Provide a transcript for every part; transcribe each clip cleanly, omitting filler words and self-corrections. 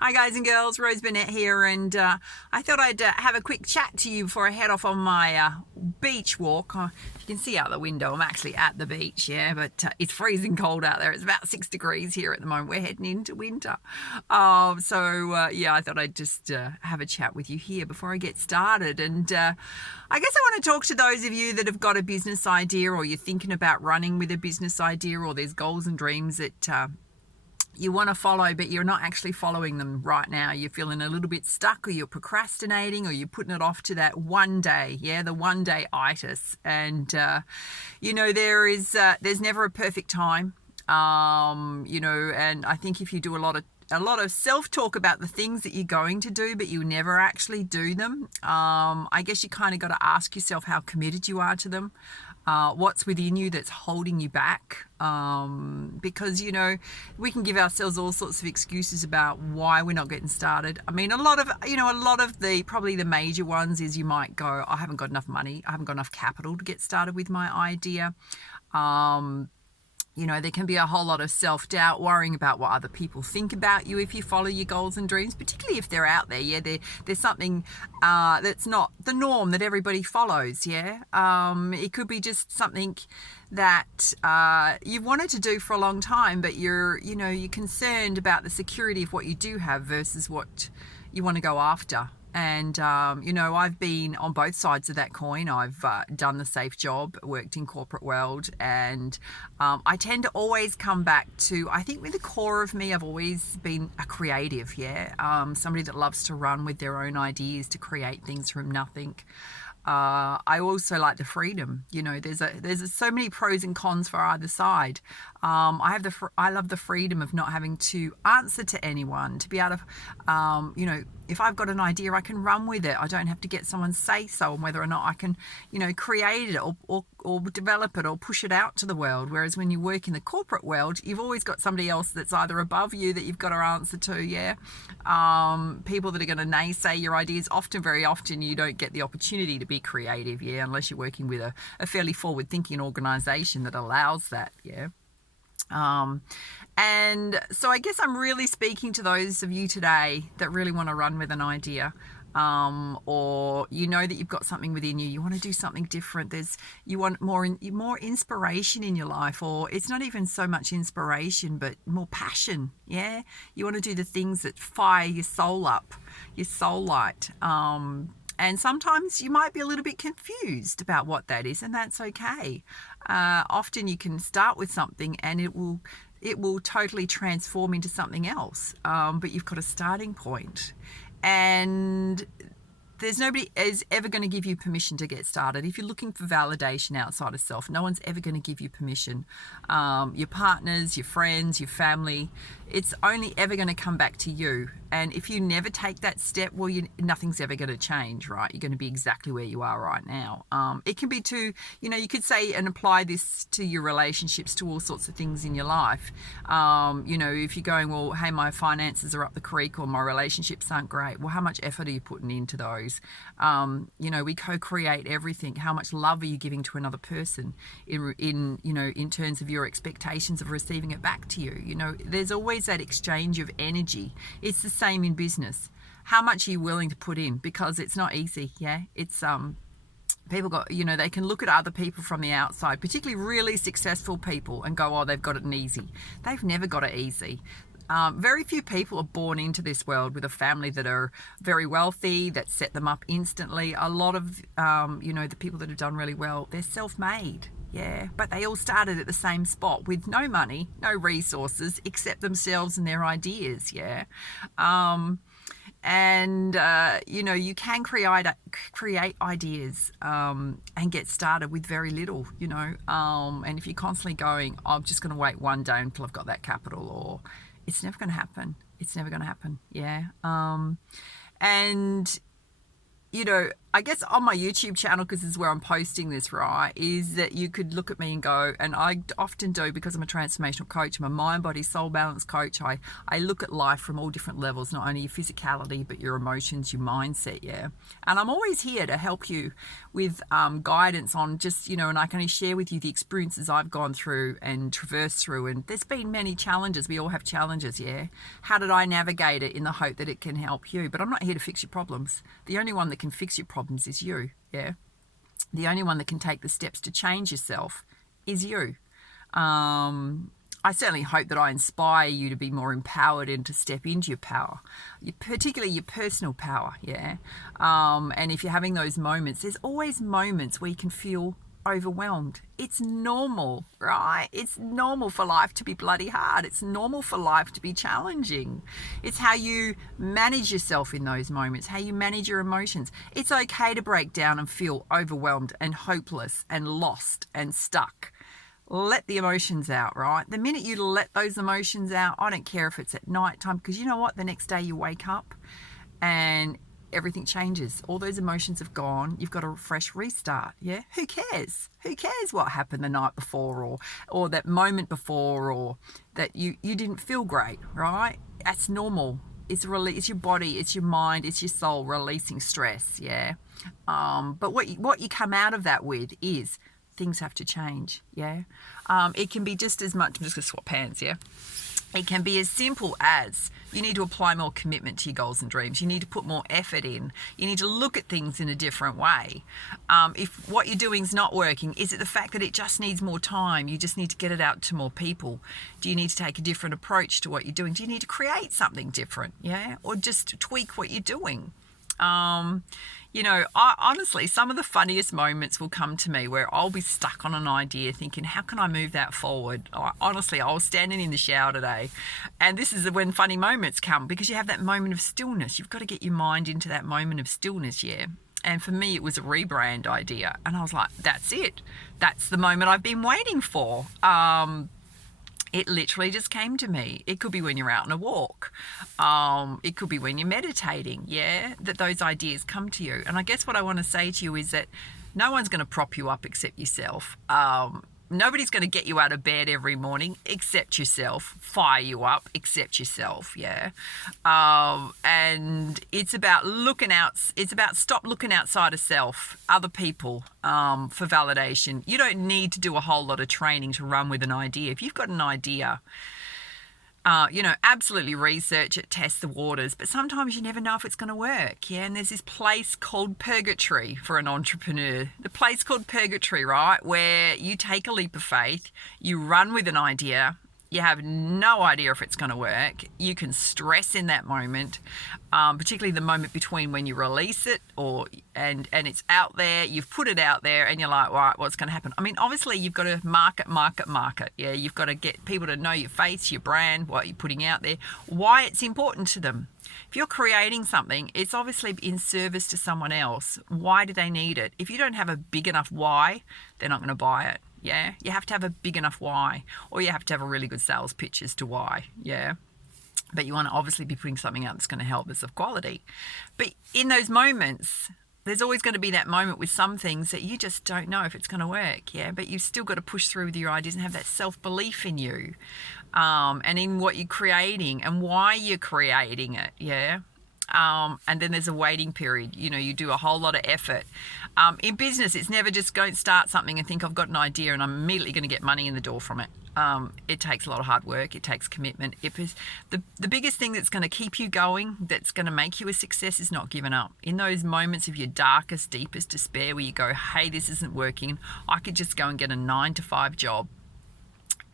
Hi guys and girls, Rose Burnett here, and I thought I'd have a quick chat to you before I head off on my beach walk. You can see out the window, I'm actually at the beach, yeah, but it's freezing cold out there. It's about 6 degrees here at the moment. We're heading into winter. Yeah, I thought I'd just have a chat with you here before I get started. And I guess I want to talk to those of you that have got a business idea, or you're thinking about running with a business idea, or there's goals and dreams that you want to follow, but you're not actually following them right now. You're feeling a little bit stuck, or you're procrastinating, or you're putting it off to that one day. Yeah, the one day itis. And, there's never a perfect time. And I think if you do a lot of self-talk about the things that you're going to do, but you never actually do them, I guess you kind of got to ask yourself how committed you are to them. What's within you that's holding you back, because we can give ourselves all sorts of excuses about why we're not getting started. I mean, a lot of the probably the major ones is you might go, I haven't got enough money, I haven't got enough capital to get started with my idea. There can be a whole lot of self-doubt, worrying about what other people think about you if you follow your goals and dreams, particularly if they're out there. Yeah, there's something that's not the norm that everybody follows. Yeah, it could be just something that you've wanted to do for a long time, but you're concerned about the security of what you do have versus what you want to go after. And, I've been on both sides of that coin. I've done the safe job, worked in corporate world, and I tend to always come back to, I think with the core of me, I've always been a creative, somebody that loves to run with their own ideas, to create things from nothing. I also like the freedom. There's so many pros and cons for either side. I love the freedom of not having to answer to anyone, to be able to, if I've got an idea, I can run with it. I don't have to get someone's say so on whether or not I can, create it or develop it or push it out to the world. Whereas when you work in the corporate world, you've always got somebody else that's either above you that you've got to answer to. Yeah, people that are going to naysay your ideas. Very often, you don't get the opportunity to be creative. Yeah, unless you're working with a fairly forward-thinking organisation that allows that. Yeah. And so I guess I'm really speaking to those of you today that really want to run with an idea, or that you've got something within you. You want to do something different. You want more inspiration in your life, or it's not even so much inspiration, but more passion. Yeah, you want to do the things that fire your soul up, your soul light. And sometimes you might be a little bit confused about what that is, and that's okay. Often you can start with something and it will totally transform into something else, but you've got a starting point. And there's nobody is ever going to give you permission to get started. If you're looking for validation outside of self, no one's ever going to give you permission. Your partners, your friends, your family, it's only ever going to come back to you. And if you never take that step, well, nothing's ever going to change, right? You're going to be exactly where you are right now. It can be you could say and apply this to your relationships, to all sorts of things in your life. If you're going, well, hey, my finances are up the creek, or my relationships aren't great. Well, how much effort are you putting into those? We co-create everything. How much love are you giving to another person in terms of your expectations of receiving it back to you? There's always that exchange of energy. It's the same in business. How much are you willing to put in? Because it's not easy. Yeah, it's people got, they can look at other people from the outside, particularly really successful people, and go, oh, they've got it easy. They've never got it easy. Very few people are born into this world with a family that are very wealthy, that set them up instantly. A lot of the people that have done really well, they're self-made. Yeah, but they all started at the same spot with no money, no resources except themselves and their ideas. Yeah. You can create ideas and get started with very little, and if you're constantly going, I'm just going to wait one day until I've got that capital, or it's never going to happen. Yeah. I guess on my YouTube channel, because this is where I'm posting this, right, is that you could look at me and go, and I often do because I'm a transformational coach, I'm a mind, body, soul balance coach. I look at life from all different levels, not only your physicality, but your emotions, your mindset, yeah. And I'm always here to help you with guidance on just, and I can only share with you the experiences I've gone through and traversed through. And there's been many challenges. We all have challenges, yeah. How did I navigate it in the hope that it can help you? But I'm not here to fix your problems. The only one that can fix your problems is you, yeah. The only one that can take the steps to change yourself is you. I certainly hope that I inspire you to be more empowered and to step into your power, particularly your personal power, yeah. And if you're having those moments, there's always moments where you can feel overwhelmed. It's normal, right? It's normal for life to be bloody hard. It's normal for life to be challenging. It's how you manage yourself in those moments, how you manage your emotions. It's okay to break down and feel overwhelmed and hopeless and lost and stuck. Let the emotions out, right? The minute you let those emotions out, I don't care if it's at night time, because you know what? The next day you wake up and everything changes. All those emotions have gone. You've got a fresh restart. Yeah. Who cares? Who cares what happened the night before or that moment before or that you didn't feel great, right? That's normal. It's your body, it's your mind, it's your soul releasing stress. Yeah. But what you come out of that with is things have to change. Yeah. It can be just as much. I'm just gonna swap hands. Yeah. It can be as simple as you need to apply more commitment to your goals and dreams. You need to put more effort in. You need to look at things in a different way. If what you're doing is not working, is it the fact that it just needs more time? You just need to get it out to more people. Do you need to take a different approach to what you're doing? Do you need to create something different? Yeah, or just tweak what you're doing? I honestly, some of the funniest moments will come to me where I'll be stuck on an idea thinking, how can I move that forward? Honestly, I was standing in the shower today, and this is when funny moments come, because you have that moment of stillness. You've got to get your mind into that moment of stillness, yeah. And for me, it was a rebrand idea. And I was like, that's it. That's the moment I've been waiting for. It literally just came to me. It could be when you're out on a walk. It could be when you're meditating, yeah, that those ideas come to you. And I guess what I want to say to you is that no one's going to prop you up except yourself. Nobody's going to get you out of bed every morning except yourself, fire you up except yourself, yeah. And it's about stop looking outside of self, other people, for validation. You don't need to do a whole lot of training to run with an idea. If you've got an idea, absolutely research it, test the waters, but sometimes you never know if it's going to work, yeah? And there's this place called purgatory for an entrepreneur. The place called purgatory, right, where you take a leap of faith, you run with an idea, you have no idea if it's going to work. You can stress in that moment, particularly the moment between when you release it and it's out there, you've put it out there and you're like, right, what's going to happen? I mean, obviously you've got to market. Yeah, you've got to get people to know your face, your brand, what you're putting out there, why it's important to them. If you're creating something, it's obviously in service to someone else. Why do they need it? If you don't have a big enough why, they're not going to buy it. Yeah, you have to have a big enough why, or you have to have a really good sales pitch as to why. Yeah, but you want to obviously be putting something out that's going to help that's of quality. But in those moments, there's always going to be that moment with some things that you just don't know if it's going to work. Yeah, but you've still got to push through with your ideas and have that self-belief in you, and in what you're creating and why you're creating it. Yeah. And then there's a waiting period. You do a whole lot of effort. In business, it's never just go and start something and think I've got an idea and I'm immediately going to get money in the door from it. It takes a lot of hard work. It takes commitment. The biggest thing that's going to keep you going, that's going to make you a success, is not giving up. In those moments of your darkest, deepest despair where you go, hey, this isn't working. I could just go and get a 9-to-5 job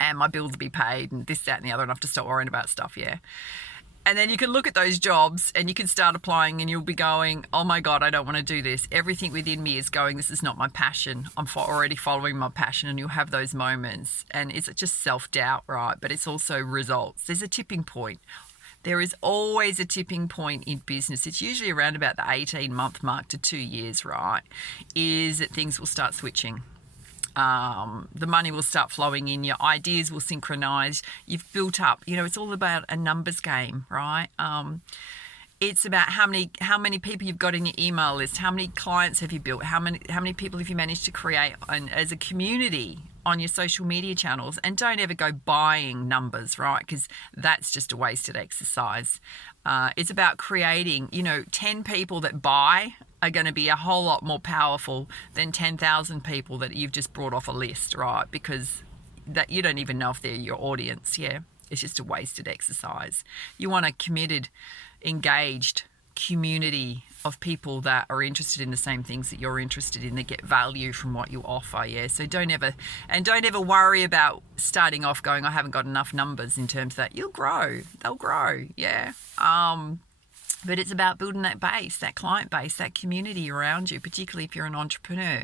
and my bills will be paid and this, that and the other, and I have to stop worrying about stuff, yeah. And then you can look at those jobs and you can start applying and you'll be going, oh my God, I don't want to do this. Everything within me is going, this is not my passion. I'm already following my passion. And you'll have those moments. And it's just self-doubt, right? But it's also results. There's a tipping point. There is always a tipping point in business. It's usually around about the 18-month mark to 2 years, right? Is that things will start switching. The money will start flowing in, your ideas will synchronize, you've built up, it's all about a numbers game, right? It's about how many people you've got in your email list, how many clients have you built, how many people have you managed to create as a community on your social media channels. And don't ever go buying numbers, right? Because that's just a wasted exercise. It's about creating, 10 people that buy are going to be a whole lot more powerful than 10,000 people that you've just brought off a list, right? Because that you don't even know if they're your audience. Yeah, it's just a wasted exercise. You want a committed, engaged community of people that are interested in the same things that you're interested in, that get value from what you offer. Yeah, so don't ever worry about starting off going, I haven't got enough numbers, in terms of that. You'll grow, they'll grow. Yeah. But it's about building that base, that client base, that community around you, particularly if you're an entrepreneur.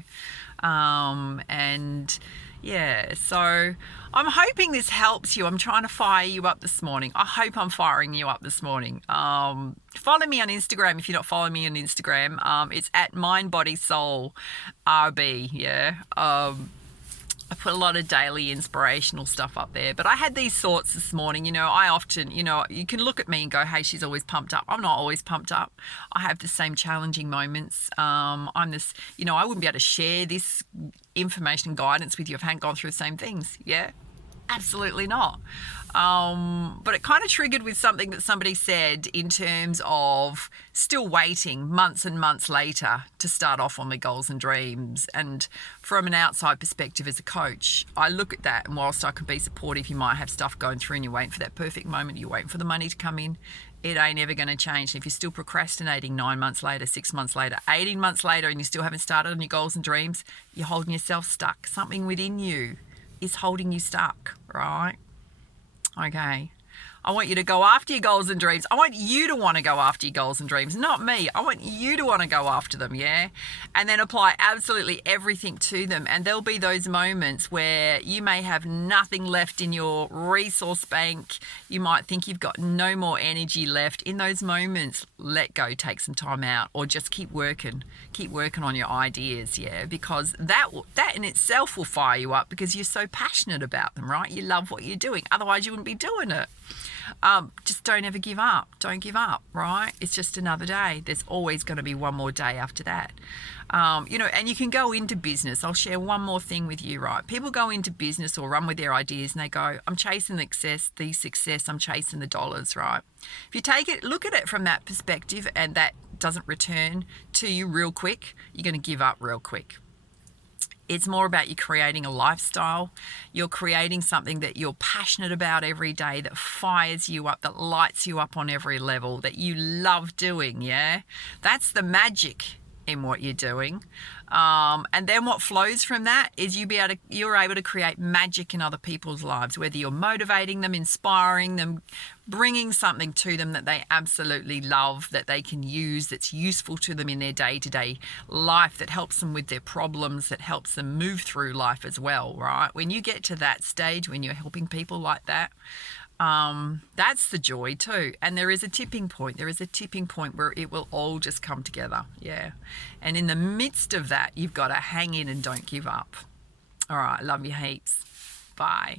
And yeah, so I'm hoping this helps you. I'm trying to fire you up this morning. I hope I'm firing you up this morning. Follow me on Instagram if you're not following me on Instagram. It's at MindBodySoulRB. Yeah. I put a lot of daily inspirational stuff up there. But I had these thoughts this morning. I often, you can look at me and go, hey, she's always pumped up. I'm not always pumped up. I have the same challenging moments. I wouldn't be able to share this information and guidance with you if I hadn't gone through the same things. Yeah, absolutely not. But it kind of triggered with something that somebody said in terms of still waiting months and months later to start off on their goals and dreams. And from an outside perspective as a coach, I look at that, and whilst I can be supportive, you might have stuff going through and you're waiting for that perfect moment, you're waiting for the money to come in. It ain't ever going to change. If you're still procrastinating 9 months later, 6 months later, 18 months later, and you still haven't started on your goals and dreams, you're holding yourself stuck. Something within you is holding you stuck, right? Okay. I want you to go after your goals and dreams. I want you to want to go after your goals and dreams, not me. I want you to want to go after them, yeah? And then apply absolutely everything to them. And there'll be those moments where you may have nothing left in your resource bank. You might think you've got no more energy left. In those moments, let go, take some time out, or just keep working. Keep working on your ideas, yeah? Because that in itself will fire you up, because you're so passionate about them, right? You love what you're doing. Otherwise, you wouldn't be doing it. Just don't ever give up. Don't give up, right? It's just another day. There's always going to be one more day after that. And you can go into business. I'll share one more thing with you, right? People go into business or run with their ideas and they go, I'm chasing the success, I'm chasing the dollars, right? If you look at it from that perspective, and that doesn't return to you real quick, you're going to give up real quick. It's more about you creating a lifestyle. You're creating something that you're passionate about every day, that fires you up, that lights you up on every level, that you love doing, yeah? That's the magic in what you're doing. And then what flows from that is you're able to create magic in other people's lives, whether you're motivating them, inspiring them, bringing something to them that they absolutely love, that they can use, that's useful to them in their day-to-day life, that helps them with their problems, that helps them move through life as well, right? When you get to that stage, when you're helping people like that, that's the joy too. And there is a tipping point. There is a tipping point where it will all just come together. Yeah. And in the midst of that, you've got to hang in and don't give up. All right. Love you heaps. Bye.